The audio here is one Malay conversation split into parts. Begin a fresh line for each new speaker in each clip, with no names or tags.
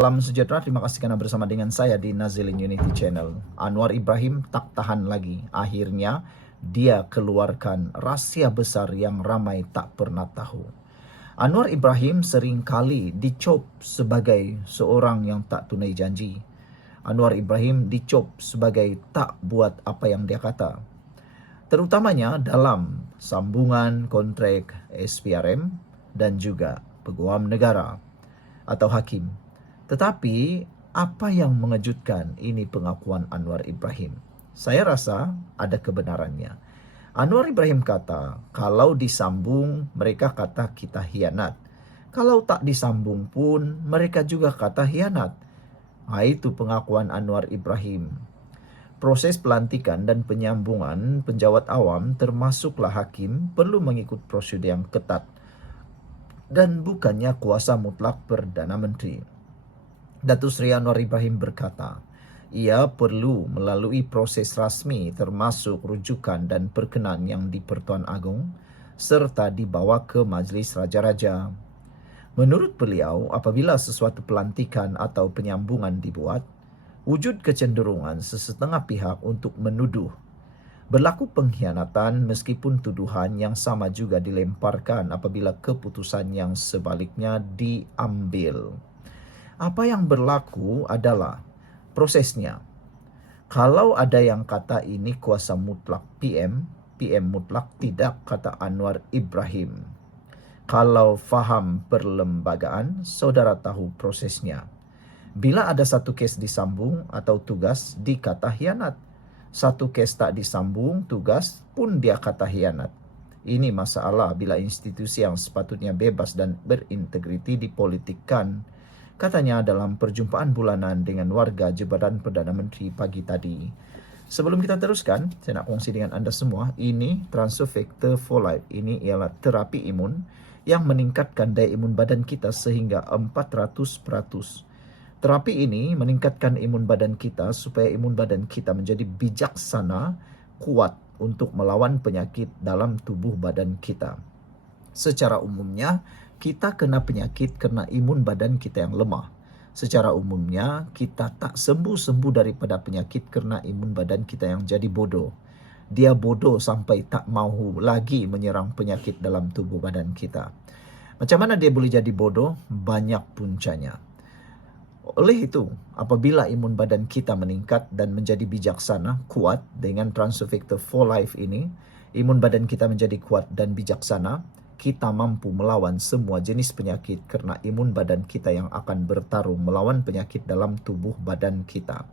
Salam sejahtera, terima kasih karena bersama dengan saya di Nazilin Unity Channel. Anwar Ibrahim tak tahan lagi. Akhirnya, dia keluarkan rahsia besar yang ramai tak pernah tahu. Anwar Ibrahim sering kali dicop sebagai seorang yang tak tunai janji. Anwar Ibrahim dicop sebagai tak buat apa yang dia kata. Terutamanya dalam sambungan kontrak SPRM dan juga peguam negara atau hakim. Tetapi apa yang mengejutkan ini pengakuan Anwar Ibrahim. Saya rasa ada kebenarannya. Anwar Ibrahim kata, kalau disambung mereka kata kita hianat. Kalau tak disambung pun mereka juga kata hianat. Ha, itu pengakuan Anwar Ibrahim. Proses pelantikan dan penyambungan penjawat awam termasuklah hakim perlu mengikut prosedur yang ketat dan bukannya kuasa mutlak Perdana Menteri. Datuk Seri Anwar Ibrahim berkata, ia perlu melalui proses rasmi termasuk rujukan dan perkenan yang di Pertuan Agong serta dibawa ke Majlis Raja-Raja. Menurut beliau, apabila sesuatu pelantikan atau penyambungan dibuat, wujud kecenderungan sesetengah pihak untuk menuduh berlaku pengkhianatan meskipun tuduhan yang sama juga dilemparkan apabila keputusan yang sebaliknya diambil apa yang berlaku adalah prosesnya. Kalau ada yang kata ini kuasa mutlak PM, PM mutlak tidak kata Anwar Ibrahim. Kalau faham perlembagaan, saudara tahu prosesnya. Bila ada satu kes disambung atau tugas dikata hianat. Satu kes tak disambung, tugas pun dia kata hianat. Ini masalah bila institusi yang sepatutnya bebas dan berintegriti dipolitikkan katanya dalam perjumpaan bulanan dengan warga Jabatan Perdana Menteri pagi tadi. Sebelum kita teruskan, saya nak kongsi dengan anda semua, ini Transfer Factor for Life. Ini ialah terapi imun yang meningkatkan daya imun badan kita sehingga 400%. Terapi ini meningkatkan imun badan kita supaya imun badan kita menjadi bijaksana, kuat untuk melawan penyakit dalam tubuh badan kita. Secara umumnya, kita kena penyakit kerana imun badan kita yang lemah. Secara umumnya, kita tak sembuh-sembuh daripada penyakit kerana imun badan kita yang jadi bodoh. Dia bodoh sampai tak mahu lagi menyerang penyakit dalam tubuh badan kita. Macam mana dia boleh jadi bodoh? Banyak puncanya. Oleh itu, apabila imun badan kita meningkat dan menjadi bijaksana, kuat dengan transfer factor for life ini, imun badan kita menjadi kuat dan bijaksana, kita mampu melawan semua jenis penyakit kerana imun badan kita yang akan bertarung melawan penyakit dalam tubuh badan kita.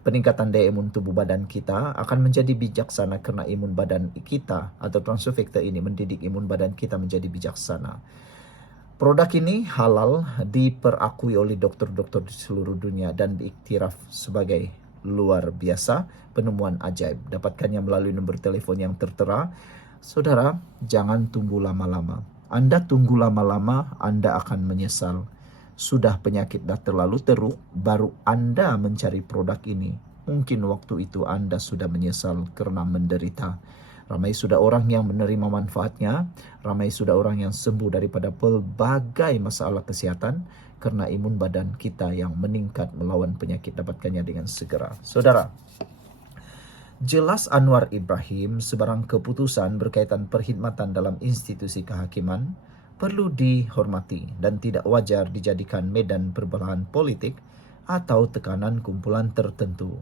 Peningkatan daya imun tubuh badan kita akan menjadi bijaksana kerana imun badan kita atau transfer factor ini mendidik imun badan kita menjadi bijaksana. Produk ini halal diperakui oleh doktor-doktor di seluruh dunia dan diiktiraf sebagai luar biasa penemuan ajaib. Dapatkannya melalui nombor telefon yang tertera Saudara, jangan tunggu lama-lama. Anda tunggu lama-lama, Anda akan menyesal. Sudah penyakit dah terlalu teruk, baru Anda mencari produk ini. Mungkin waktu itu Anda sudah menyesal kerana menderita. Ramai sudah orang yang menerima manfaatnya, ramai sudah orang yang sembuh daripada pelbagai masalah kesihatan kerana imun badan kita yang meningkat melawan penyakit dapatkannya dengan segera. Saudara, Jelas Anwar Ibrahim sebarang keputusan berkaitan perkhidmatan dalam institusi kehakiman perlu dihormati dan tidak wajar dijadikan medan perbelahan politik atau tekanan kumpulan tertentu.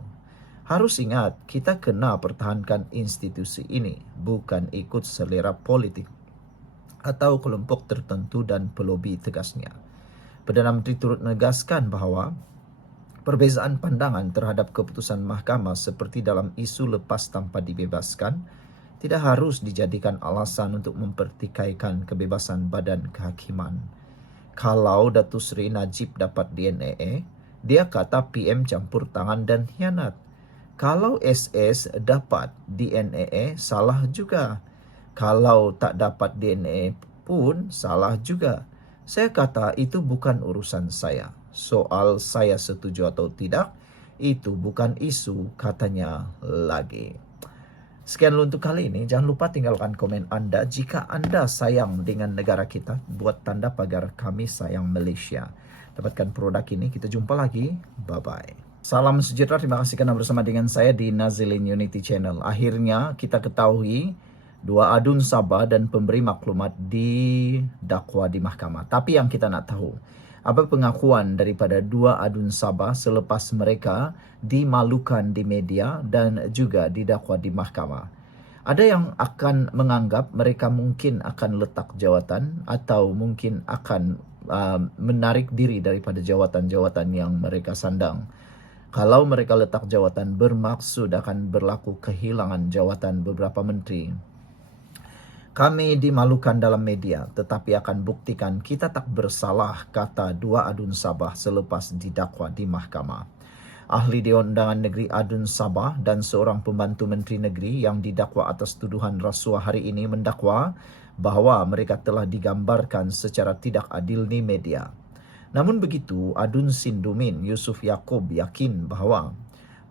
Harus ingat, kita kena pertahankan institusi ini, bukan ikut selera politik atau kelompok tertentu dan pelobi tegasnya. Perdana Menteri turut menegaskan bahawa Perbezaan pandangan terhadap keputusan mahkamah seperti dalam isu lepas tanpa dibebaskan tidak harus dijadikan alasan untuk mempertikaikan kebebasan badan kehakiman. Kalau Datuk Seri Najib dapat DNA, dia kata PM campur tangan dan hianat. Kalau SS dapat DNA, salah juga. Kalau tak dapat DNA pun salah juga. Saya kata itu bukan urusan saya soal saya setuju atau tidak itu bukan isu katanya lagi. Sekian untuk kali ini. Jangan lupa tinggalkan komen anda. Jika anda sayang dengan negara kita, buat tanda pagar kami sayang Malaysia. Dapatkan produk ini, kita jumpa lagi. Bye-bye. Salam sejahtera, terima kasih karena bersama dengan saya di Nazilin Unity Channel. Akhirnya kita ketahui dua adun Sabah dan pemberi maklumat didakwa di mahkamah. Tapi yang kita nak tahu, apa pengakuan daripada dua adun Sabah selepas mereka dimalukan di media dan juga didakwa di mahkamah. Ada yang akan menganggap mereka mungkin akan letak jawatan atau mungkin akan uh, menarik diri daripada jawatan-jawatan yang mereka sandang. Kalau mereka letak jawatan bermaksud akan berlaku kehilangan jawatan beberapa menteri. Kami dimalukan dalam media tetapi akan buktikan kita tak bersalah kata dua adun Sabah selepas didakwa di mahkamah. Ahli Dewan Undangan Negeri Adun Sabah dan seorang pembantu Menteri Negeri yang didakwa atas tuduhan rasuah hari ini mendakwa bahawa mereka telah digambarkan secara tidak adil di media. Namun begitu, Adun Sindumin Yusuf Yaakob yakin bahawa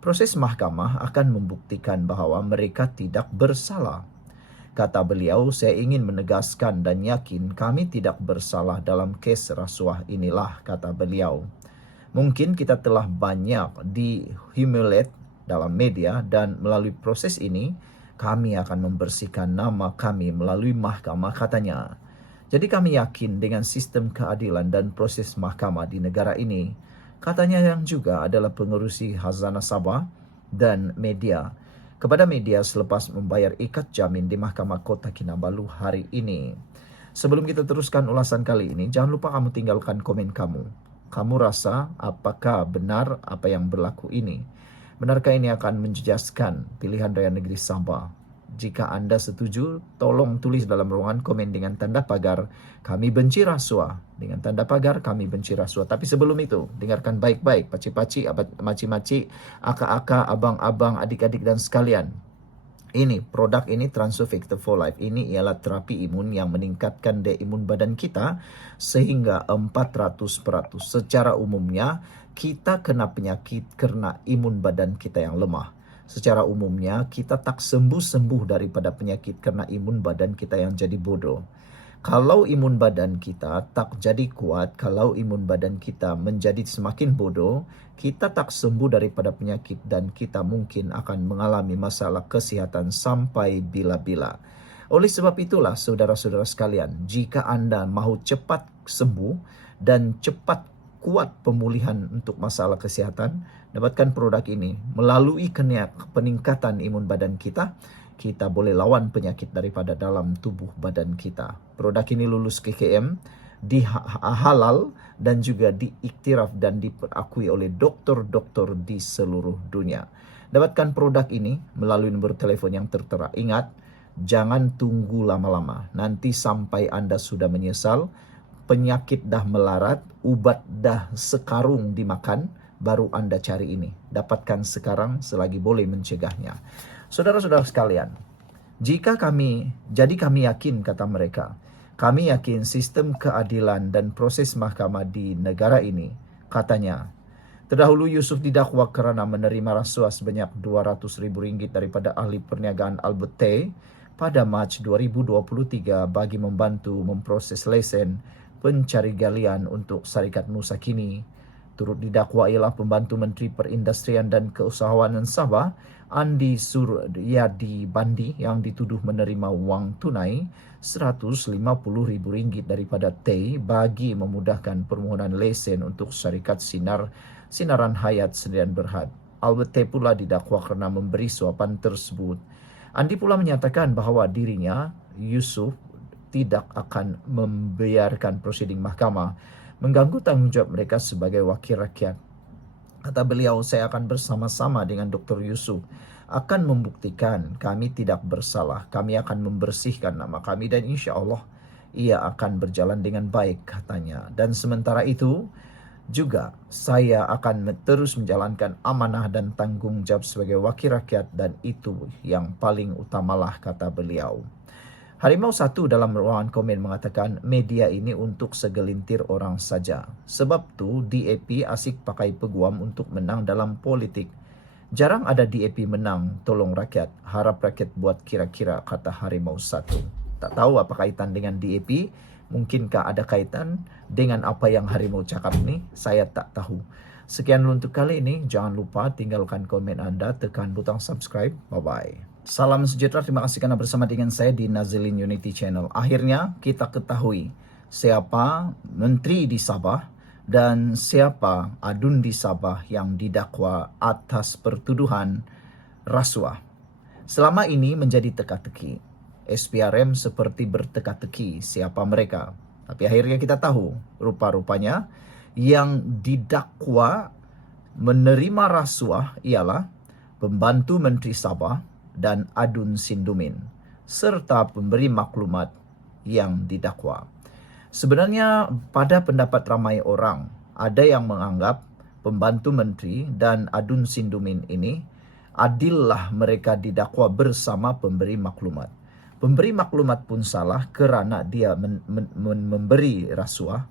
proses mahkamah akan membuktikan bahawa mereka tidak bersalah. Kata beliau, saya ingin menegaskan dan yakin kami tidak bersalah dalam kes rasuah inilah, kata beliau. Mungkin kita telah banyak dihumiliate dalam media dan melalui proses ini, kami akan membersihkan nama kami melalui mahkamah, katanya. Jadi kami yakin dengan sistem keadilan dan proses mahkamah di negara ini, katanya yang juga adalah pengurusi Hazanah Sabah dan media, kepada media selepas membayar ikat jamin di Mahkamah Kota Kinabalu hari ini. Sebelum kita teruskan ulasan kali ini, jangan lupa kamu tinggalkan komen kamu. Kamu rasa apakah benar apa yang berlaku ini? Benarkah ini akan menjejaskan pilihan Raya Negeri Sabah jika anda setuju, tolong tulis dalam ruangan komen dengan tanda pagar kami benci rasuah. Dengan tanda pagar kami benci rasuah. Tapi sebelum itu, dengarkan baik-baik paci-paci, maci-maci, aka-aka, abang-abang, adik-adik dan sekalian. Ini produk ini Transofactor for Life. Ini ialah terapi imun yang meningkatkan daya imun badan kita sehingga 400%. Secara umumnya kita kena penyakit kerana imun badan kita yang lemah secara umumnya kita tak sembuh-sembuh daripada penyakit kerana imun badan kita yang jadi bodoh. Kalau imun badan kita tak jadi kuat, kalau imun badan kita menjadi semakin bodoh, kita tak sembuh daripada penyakit dan kita mungkin akan mengalami masalah kesihatan sampai bila-bila. Oleh sebab itulah saudara-saudara sekalian, jika anda mahu cepat sembuh dan cepat kuat pemulihan untuk masalah kesihatan, dapatkan produk ini melalui keniat peningkatan imun badan kita, kita boleh lawan penyakit daripada dalam tubuh badan kita. Produk ini lulus KKM, di halal dan juga diiktiraf dan diperakui oleh doktor-doktor di seluruh dunia. Dapatkan produk ini melalui nombor telefon yang tertera. Ingat, jangan tunggu lama-lama. Nanti sampai anda sudah menyesal, penyakit dah melarat, ubat dah sekarung dimakan, baru anda cari ini. Dapatkan sekarang selagi boleh mencegahnya. Saudara-saudara sekalian, jika kami, jadi kami yakin kata mereka, kami yakin sistem keadilan dan proses mahkamah di negara ini, katanya, Terdahulu Yusuf didakwa kerana menerima rasuah sebanyak 200 ribu ringgit daripada ahli perniagaan Albert Tay pada Mac 2023 bagi membantu memproses lesen pencari galian untuk Syarikat Nusa Kini. Turut didakwa ialah pembantu Menteri Perindustrian dan Keusahawanan Sabah, Andi Suryadi Bandi yang dituduh menerima wang tunai RM150,000 daripada Tay bagi memudahkan permohonan lesen untuk Syarikat Sinar Sinaran Hayat Sedian Berhad. Albert Tay pula didakwa kerana memberi suapan tersebut. Andi pula menyatakan bahawa dirinya, Yusuf, tidak akan membiarkan prosiding mahkamah mengganggu tanggungjawab mereka sebagai wakil rakyat. Kata beliau, saya akan bersama-sama dengan Dr. Yusuf akan membuktikan kami tidak bersalah. Kami akan membersihkan nama kami dan insya Allah ia akan berjalan dengan baik katanya. Dan sementara itu juga saya akan terus menjalankan amanah dan tanggungjawab sebagai wakil rakyat dan itu yang paling utamalah kata beliau. Harimau satu dalam ruangan komen mengatakan media ini untuk segelintir orang saja. Sebab tu DAP asik pakai peguam untuk menang dalam politik. Jarang ada DAP menang tolong rakyat. Harap rakyat buat kira-kira kata Harimau satu. Tak tahu apa kaitan dengan DAP. Mungkinkah ada kaitan dengan apa yang harimau cakap ni? Saya tak tahu. Sekian untuk kali ini. Jangan lupa tinggalkan komen anda, tekan butang subscribe. Bye-bye. Salam sejahtera, terima kasih karena bersama dengan saya di Nazilin Unity Channel. Akhirnya kita ketahui siapa menteri di Sabah dan siapa adun di Sabah yang didakwa atas pertuduhan rasuah. Selama ini menjadi teka-teki. SPRM seperti berteka-teki siapa mereka. Tapi akhirnya kita tahu rupa-rupanya yang didakwa menerima rasuah ialah pembantu Menteri Sabah dan Adun Sindumin serta pemberi maklumat yang didakwa. Sebenarnya pada pendapat ramai orang ada yang menganggap pembantu menteri dan Adun Sindumin ini adillah mereka didakwa bersama pemberi maklumat. Pemberi maklumat pun salah kerana dia men- men- men- memberi rasuah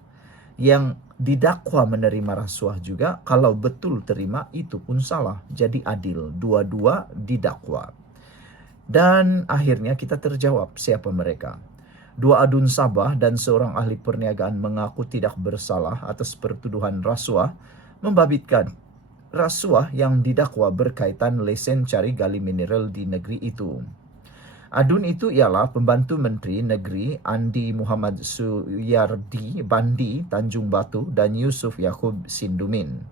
yang didakwa menerima rasuah juga kalau betul terima itu pun salah jadi adil dua-dua didakwa dan akhirnya kita terjawab siapa mereka dua adun Sabah dan seorang ahli perniagaan mengaku tidak bersalah atas pertuduhan rasuah membabitkan rasuah yang didakwa berkaitan lesen cari gali mineral di negeri itu Adun itu ialah pembantu Menteri Negeri Andi Muhammad Suyardi Bandi Tanjung Batu dan Yusuf Yaakob Sindumin.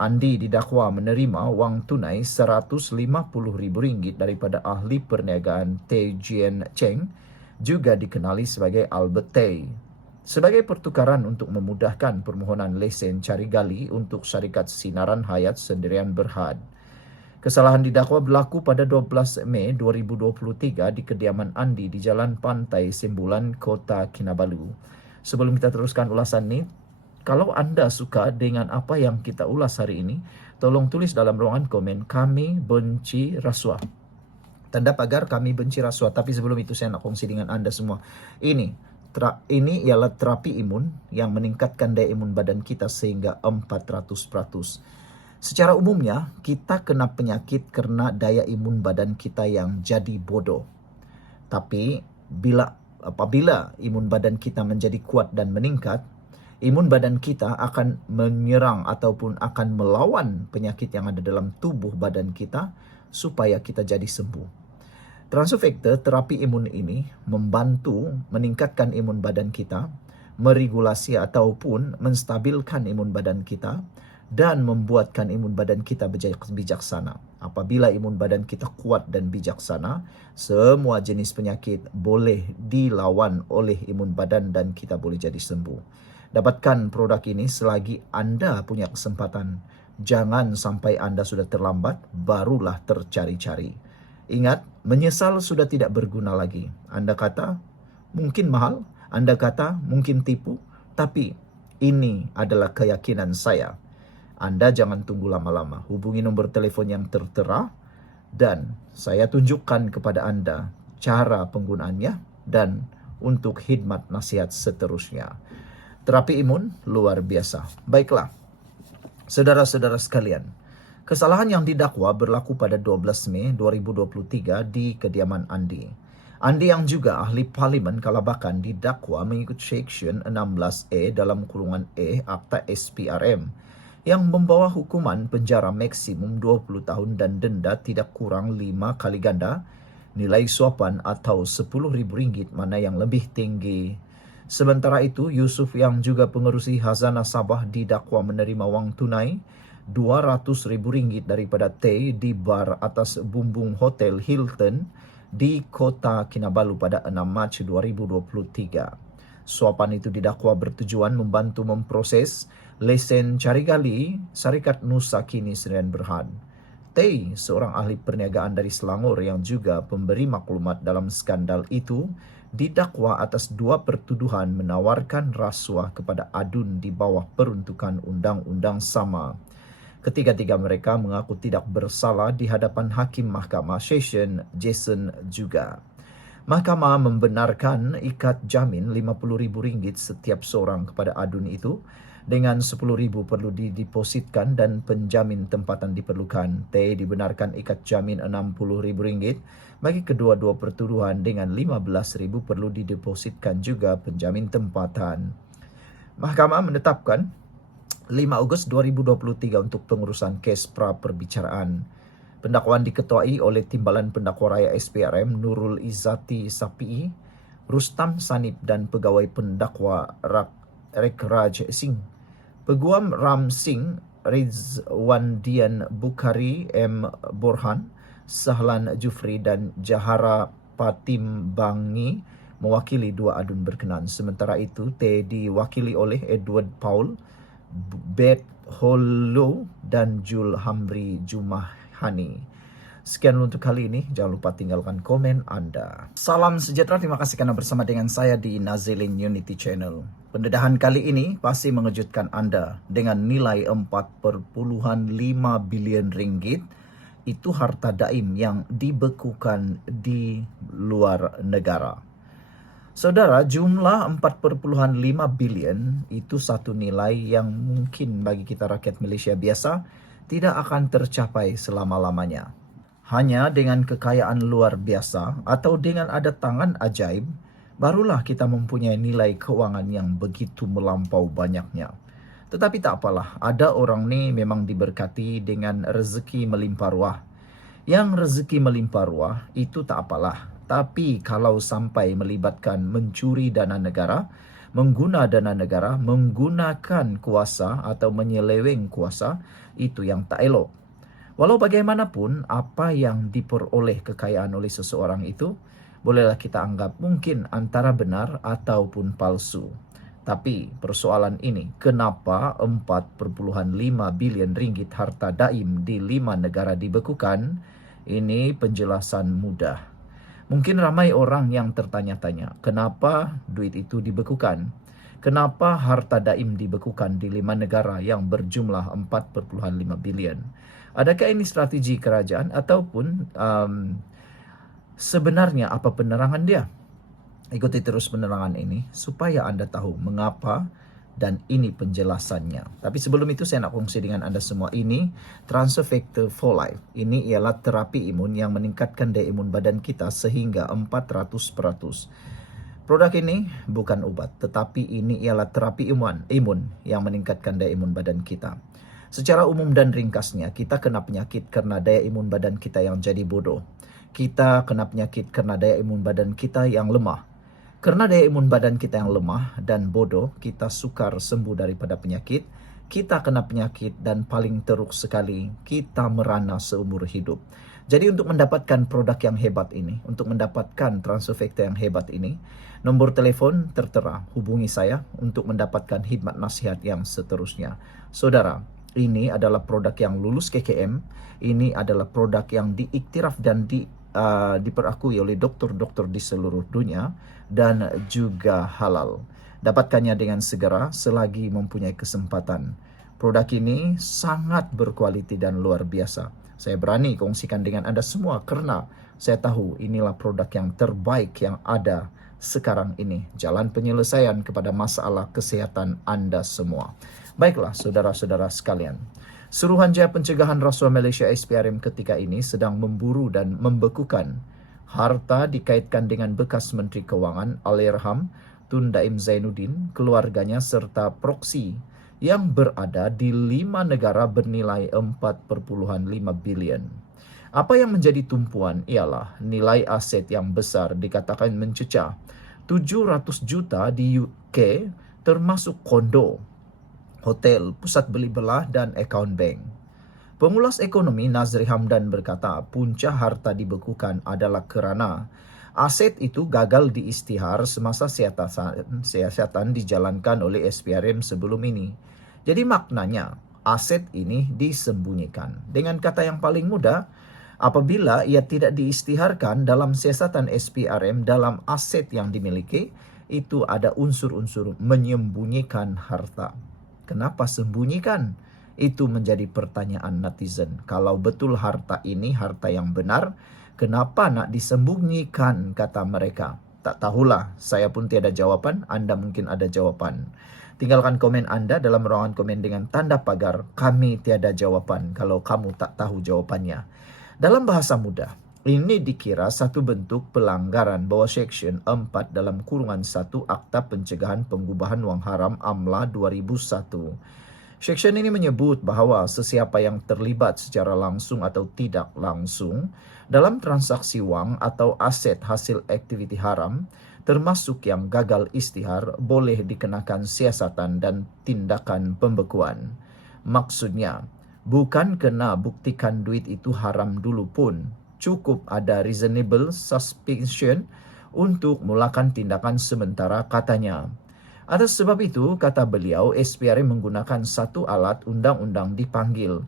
Andi didakwa menerima wang tunai RM150,000 daripada ahli perniagaan Tay Jian Cheng juga dikenali sebagai Albert Tay. Sebagai pertukaran untuk memudahkan permohonan lesen cari gali untuk syarikat sinaran hayat sendirian berhad. Kesalahan didakwa berlaku pada 12 Mei 2023 di kediaman Andi di Jalan Pantai Sembulan, Kota Kinabalu. Sebelum kita teruskan ulasan ini, kalau anda suka dengan apa yang kita ulas hari ini, tolong tulis dalam ruangan komen, kami benci rasuah. Tanda pagar kami benci rasuah. Tapi sebelum itu saya nak kongsi dengan anda semua. Ini, tra, ini ialah terapi imun yang meningkatkan daya imun badan kita sehingga 400%. Secara umumnya, kita kena penyakit kerana daya imun badan kita yang jadi bodoh. Tapi bila apabila imun badan kita menjadi kuat dan meningkat, imun badan kita akan menyerang ataupun akan melawan penyakit yang ada dalam tubuh badan kita supaya kita jadi sembuh. Transfer terapi imun ini membantu meningkatkan imun badan kita, meregulasi ataupun menstabilkan imun badan kita dan membuatkan imun badan kita bijaksana. Apabila imun badan kita kuat dan bijaksana, semua jenis penyakit boleh dilawan oleh imun badan dan kita boleh jadi sembuh. Dapatkan produk ini selagi anda punya kesempatan. Jangan sampai anda sudah terlambat, barulah tercari-cari. Ingat, menyesal sudah tidak berguna lagi. Anda kata, mungkin mahal. Anda kata, mungkin tipu. Tapi, ini adalah keyakinan saya. Anda jangan tunggu lama-lama. Hubungi nombor telefon yang tertera dan saya tunjukkan kepada anda cara penggunaannya dan untuk khidmat nasihat seterusnya. Terapi imun luar biasa. Baiklah, saudara-saudara sekalian, kesalahan yang didakwa berlaku pada 12 Mei 2023 di kediaman Andi. Andi yang juga ahli parlimen Kalabakan didakwa mengikut Section 16A dalam kurungan E Akta SPRM yang membawa hukuman penjara maksimum 20 tahun dan denda tidak kurang 5 kali ganda nilai suapan atau RM10,000 mana yang lebih tinggi. Sementara itu, Yusuf yang juga pengerusi Hazanah Sabah didakwa menerima wang tunai RM200,000 daripada Tay di bar atas bumbung Hotel Hilton di kota Kinabalu pada 6 Mac 2023. Suapan itu didakwa bertujuan membantu memproses lesen cari gali Syarikat Nusa Kini Sdn Berhad. Tay, seorang ahli perniagaan dari Selangor yang juga pemberi maklumat dalam skandal itu, didakwa atas dua pertuduhan menawarkan rasuah kepada adun di bawah peruntukan undang-undang sama. Ketiga-tiga mereka mengaku tidak bersalah di hadapan Hakim Mahkamah Session Jason juga. Mahkamah membenarkan ikat jamin RM50,000 setiap seorang kepada adun itu dengan 10,000 perlu didepositkan dan penjamin tempatan diperlukan. TE dibenarkan ikat jamin RM60,000 bagi kedua-dua pertuduhan dengan 15,000 perlu didepositkan juga penjamin tempatan. Mahkamah menetapkan 5 Ogos 2023 untuk pengurusan kes pra perbicaraan. Pendakwaan diketuai oleh Timbalan Pendakwa Raya SPRM Nurul Izzati Sapi, Rustam Sanip dan Pegawai Pendakwa Rekraj Singh. Peguam Ram Singh, Rizwandian Bukhari M. Borhan, Sahlan Jufri dan Jahara Patimbangi mewakili dua adun berkenan. Sementara itu, T diwakili oleh Edward Paul, Beth Hollow dan Jul Hamri Jumahani. Sekian untuk kali ini. Jangan lupa tinggalkan komen anda. Salam sejahtera. Terima kasih karena bersama dengan saya di Nazilin Unity Channel. Pendedahan kali ini pasti mengejutkan anda dengan nilai 4.5 bilion ringgit itu harta daim yang dibekukan di luar negara. Saudara, jumlah 4.5 bilion itu satu nilai yang mungkin bagi kita rakyat Malaysia biasa tidak akan tercapai selama-lamanya. Hanya dengan kekayaan luar biasa atau dengan ada tangan ajaib, barulah kita mempunyai nilai keuangan yang begitu melampau banyaknya. Tetapi tak apalah, ada orang ni memang diberkati dengan rezeki melimpah ruah. Yang rezeki melimpah ruah itu tak apalah. Tapi kalau sampai melibatkan mencuri dana negara, mengguna dana negara, menggunakan kuasa atau menyeleweng kuasa, itu yang tak elok. Walau bagaimanapun, apa yang diperoleh kekayaan oleh seseorang itu, bolehlah kita anggap mungkin antara benar ataupun palsu. Tapi persoalan ini, kenapa 4.5 bilion ringgit harta daim di lima negara dibekukan? Ini penjelasan mudah. Mungkin ramai orang yang tertanya-tanya, kenapa duit itu dibekukan? Kenapa harta daim dibekukan di lima negara yang berjumlah 4.5 bilion? Adakah ini strategi kerajaan ataupun um, sebenarnya apa penerangan dia? Ikuti terus penerangan ini supaya anda tahu mengapa dan ini penjelasannya. Tapi sebelum itu saya nak kongsi dengan anda semua ini Transfer Factor for Life. Ini ialah terapi imun yang meningkatkan daya imun badan kita sehingga 400%. Produk ini bukan ubat, tetapi ini ialah terapi imun, imun yang meningkatkan daya imun badan kita. Secara umum dan ringkasnya, kita kena penyakit kerana daya imun badan kita yang jadi bodoh. Kita kena penyakit kerana daya imun badan kita yang lemah. Kerana daya imun badan kita yang lemah dan bodoh, kita sukar sembuh daripada penyakit. Kita kena penyakit dan paling teruk sekali, kita merana seumur hidup. Jadi untuk mendapatkan produk yang hebat ini, untuk mendapatkan transfer factor yang hebat ini, nombor telefon tertera, hubungi saya untuk mendapatkan khidmat nasihat yang seterusnya. Saudara, ini adalah produk yang lulus KKM, ini adalah produk yang diiktiraf dan di, uh, diperakui oleh doktor-doktor di seluruh dunia dan juga halal. Dapatkannya dengan segera selagi mempunyai kesempatan. Produk ini sangat berkualiti dan luar biasa. Saya berani kongsikan dengan anda semua kerana saya tahu inilah produk yang terbaik yang ada sekarang ini. Jalan penyelesaian kepada masalah kesehatan anda semua. Baiklah, saudara-saudara sekalian. Suruhanjaya Pencegahan Rasuah Malaysia SPRM ketika ini sedang memburu dan membekukan harta dikaitkan dengan bekas Menteri Kewangan Alairham Tun Daim Zainuddin, keluarganya serta proksi yang berada di lima negara bernilai 4.5 bilion. Apa yang menjadi tumpuan ialah nilai aset yang besar dikatakan mencecah 700 juta di UK termasuk kondo hotel, pusat beli belah dan akaun bank. Pengulas ekonomi Nazri Hamdan berkata punca harta dibekukan adalah kerana aset itu gagal diistihar semasa siasatan, dijalankan oleh SPRM sebelum ini. Jadi maknanya aset ini disembunyikan. Dengan kata yang paling mudah, apabila ia tidak diistiharkan dalam siasatan SPRM dalam aset yang dimiliki, itu ada unsur-unsur menyembunyikan harta. Kenapa sembunyikan? Itu menjadi pertanyaan netizen. Kalau betul harta ini harta yang benar, kenapa nak disembunyikan kata mereka? Tak tahulah, saya pun tiada jawapan, anda mungkin ada jawapan. Tinggalkan komen anda dalam ruangan komen dengan tanda pagar kami tiada jawapan kalau kamu tak tahu jawapannya. Dalam bahasa mudah, ini dikira satu bentuk pelanggaran bawah Seksyen 4 dalam kurungan 1 Akta Pencegahan Pengubahan Wang Haram AMLA 2001. Seksyen ini menyebut bahawa sesiapa yang terlibat secara langsung atau tidak langsung dalam transaksi wang atau aset hasil aktiviti haram termasuk yang gagal istihar boleh dikenakan siasatan dan tindakan pembekuan. Maksudnya, bukan kena buktikan duit itu haram dulu pun. Cukup ada reasonable suspicion untuk mulakan tindakan sementara katanya. Atas sebab itu, kata beliau, SPRA menggunakan satu alat undang-undang dipanggil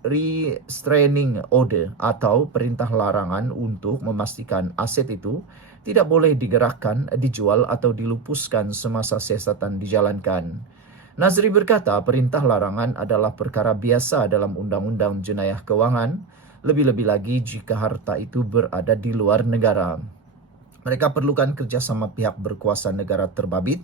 restraining order atau perintah larangan untuk memastikan aset itu tidak boleh digerakkan, dijual atau dilupuskan semasa siasatan dijalankan. Nazri berkata perintah larangan adalah perkara biasa dalam undang-undang jenayah kewangan, lebih-lebih lagi jika harta itu berada di luar negara. Mereka perlukan kerjasama pihak berkuasa negara terbabit.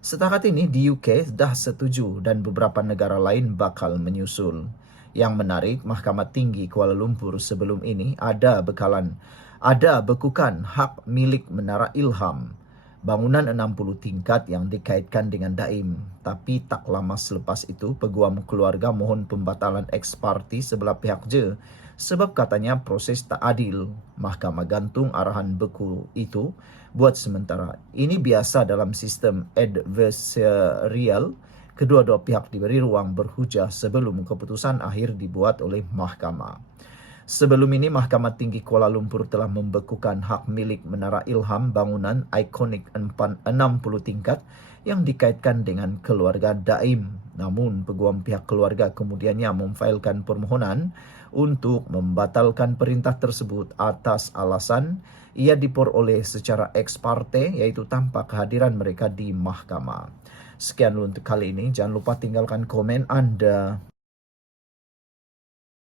Setakat ini di UK dah setuju dan beberapa negara lain bakal menyusul. Yang menarik, Mahkamah Tinggi Kuala Lumpur sebelum ini ada bekalan, ada bekukan hak milik Menara Ilham, bangunan 60 tingkat yang dikaitkan dengan Daim. Tapi tak lama selepas itu, peguam keluarga mohon pembatalan ex parti sebelah pihak je sebab katanya proses tak adil. Mahkamah gantung arahan beku itu buat sementara. Ini biasa dalam sistem adversarial kedua-dua pihak diberi ruang berhujah sebelum keputusan akhir dibuat oleh mahkamah. Sebelum ini, Mahkamah Tinggi Kuala Lumpur telah membekukan hak milik Menara Ilham bangunan ikonik 60 tingkat yang dikaitkan dengan keluarga Daim. Namun, peguam pihak keluarga kemudiannya memfailkan permohonan untuk membatalkan perintah tersebut atas alasan ia diperoleh secara ex parte iaitu tanpa kehadiran mereka di mahkamah. Sekian untuk kali ini. Jangan lupa tinggalkan komen anda.